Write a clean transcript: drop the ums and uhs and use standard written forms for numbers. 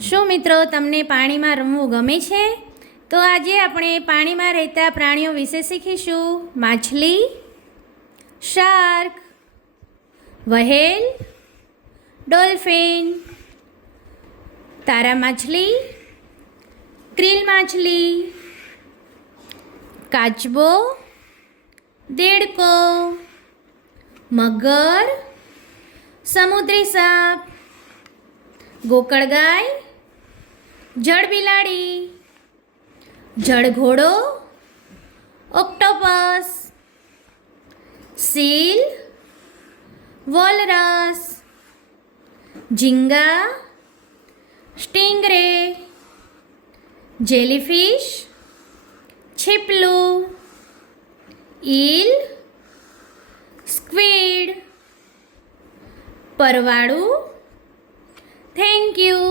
શું મિત્રો તમને પાણીમાં રમવું ગમે છે? તો આજે આપણે પાણીમાં રહેતા પ્રાણીઓ વિશે શીખીશું. માછલી, શાર્ક, વહેલ, ડોલ્ફિન, તારા માછલી, ક્રીલ માછલી, કાચબો, દેડકો, મગર, સમુદ્રી સાપ, ગોકળગાય, જળબિલાડી, જળઘોડો, ઓક્ટોપસ, સીલ, વોલરસ, ઝીંગા, સ્ટિંગરે, જેલીફિશ, છીપલું, ઈલ, સ્ક્વિડ, પરવાળું. Thank you.